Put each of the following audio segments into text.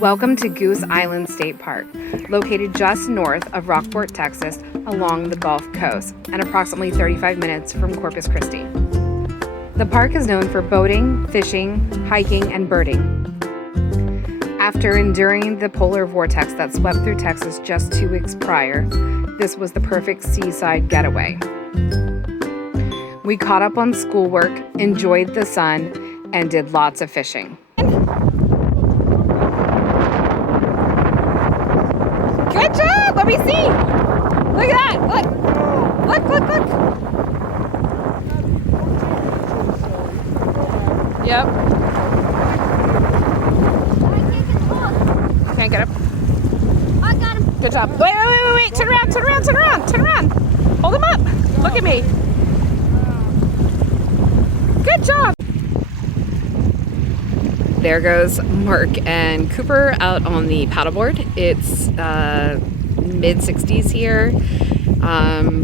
Welcome to Goose Island State Park, located just north of Rockport, Texas, along the Gulf Coast, and approximately 35 minutes from Corpus Christi. The park is known for boating, fishing, hiking, and birding. After enduring the polar vortex that swept through Texas just 2 weeks prior, this was the perfect seaside getaway. We caught up on schoolwork, enjoyed the sun, and did lots of fishing. Good job! Let me see! Look at that! Look! Look! Yep. Can't get him. I got him. Good job. Wait. Turn around. Hold him up. Look at me. Good job. There goes Mark and Cooper out on the paddleboard. It's mid-60s here.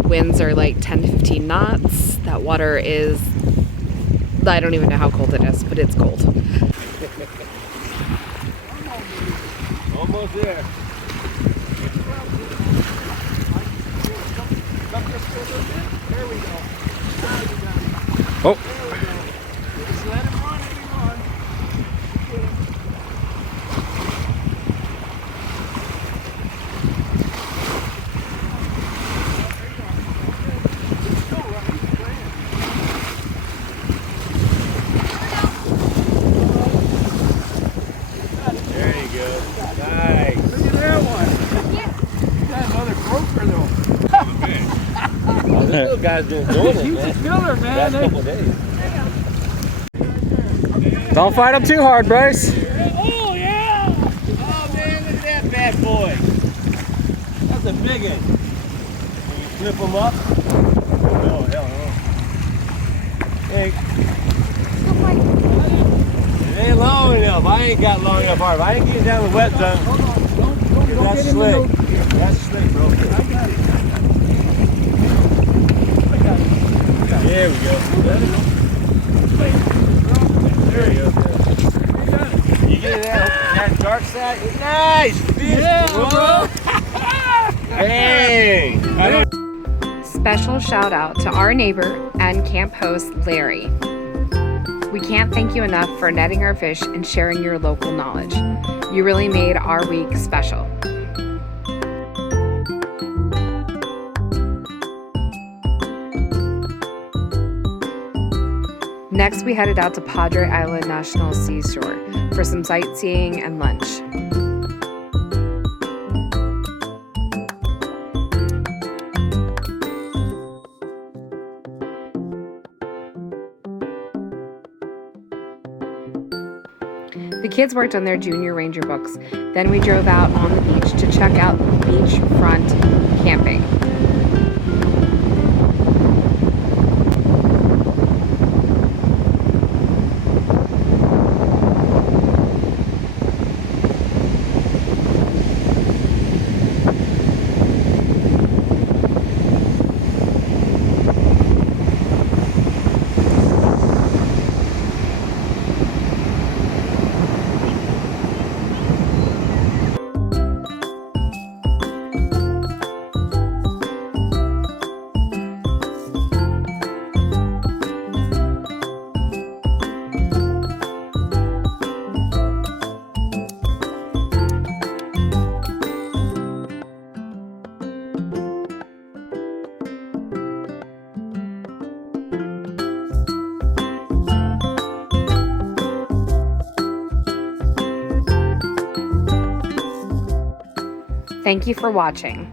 Winds are like 10 to 15 knots. That water is, I don't even know how cold it is, but it's cold. Almost there. There we go. Now you got it. Oh. Just let him run if he wants. There you go. Nice. Look at that one. Yeah. You got another croaker though. This little guy's been doing it, He's a man. killer, man. Last couple of days. Don't fight him too hard, Bryce. Oh, yeah! Oh, man, look at that bad boy. That's a big one. Can you flip him up? Oh, hell no. Hey, it ain't long enough. I ain't got long enough arm. I ain't getting down the wet zone. Hold on, don't That's get in slick. the boat. That's slick, bro. I got it. There we go. There you go. You get that dark side? Nice! Fish, bro! Dang! Special shout out to our neighbor and camp host, Larry. We can't thank you enough for netting our fish and sharing your local knowledge. You really made our week special. Next, we headed out to Padre Island National Seashore for some sightseeing and lunch. The kids worked on their junior ranger books. Then we drove out on the beach to check out beachfront camping. Thank you for watching.